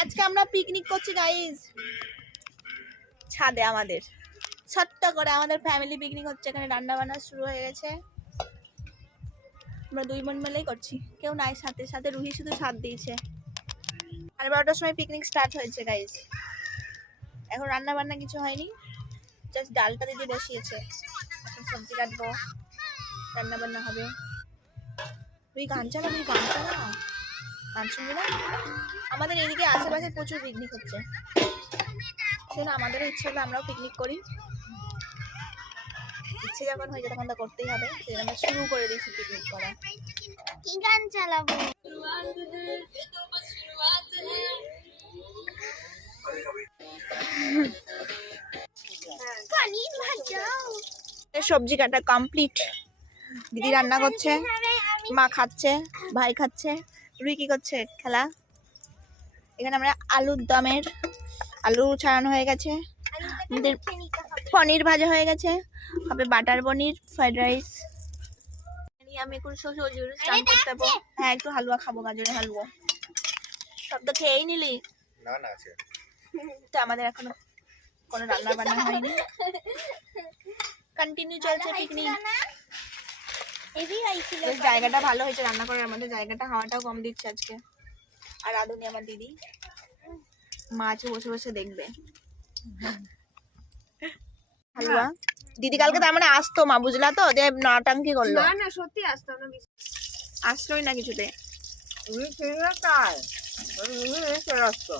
আজকে আমরা পিকনিক করছি গাইস, ছাদে আমাদের ছোট্ট করে আমাদের ফ্যামিলি পিকনিক হচ্ছে। এখানে রান্না বান্না শুরু হয়ে গেছে, আমরা দুই বোন মিলেই করছি, কেউ নাই সাথে। সাথে রুহি শুধু সাথ দিয়েছে। 12টার সময় পিকনিক স্টার্ট হয়েছে গাইস। এখন রান্না বান্না কিছু হয়নি, জাস্ট ডালটা দিদি বসিয়েছে। এখন সবজি কাটবো, রান্না বান্না হবে। তুই গান চালা, তুই গান চালা, গান শুনবি না? আমাদের এদিকে আশেপাশে প্রচুর পিকনিক হচ্ছে, সেজন্য আমাদেরও ইচ্ছে হলো আমরাও পিকনিক করি। ইচ্ছে যখন হয়েছে তখন তো করতেই হবে, সেজন্য আমরা শুরু করে দিয়েছি পিকনিক করা। কি গান চালাবো? সবজি কাটা কমপ্লিট, দিদি রান্না করছে, মা খাচ্ছে, ভাই খাচ্ছে, রুই কি করছে খেলা। এখানে আমরা আলু ছাড়ানো হয়ে গেছে, আমাদের পনির ভাজা হয়ে গেছে, হবে বাটার পনির, ফ্রাইড রাইস। আমি এখন স্নান করতে যাবো। হ্যাঁ, একটু হালুয়া খাবো, গাজরের হালুয়া। সব তো খেয়েই নিলি? না না আছে তো আমাদের এখনো কোনো রান্না বান্না হয়নি, কন্টিনিউ চলছে পিকনিক। জায়গাটা ভালো হয়েছে রান্না করার, আমাদের জায়গাটা হাওয়াটাও কম দিচ্ছে আজকে। আর রাধুনি আমার দিদি, মাছ বসে বসে দেখবে হালুয়া। দিদি কালকে তার মানে আসতো, মা বুঝলা তো, যে নাটাঙ্কি করলো। না না সত্যি আসতো না, আসলোই না কিছুতে। তুমি ঠিক আছে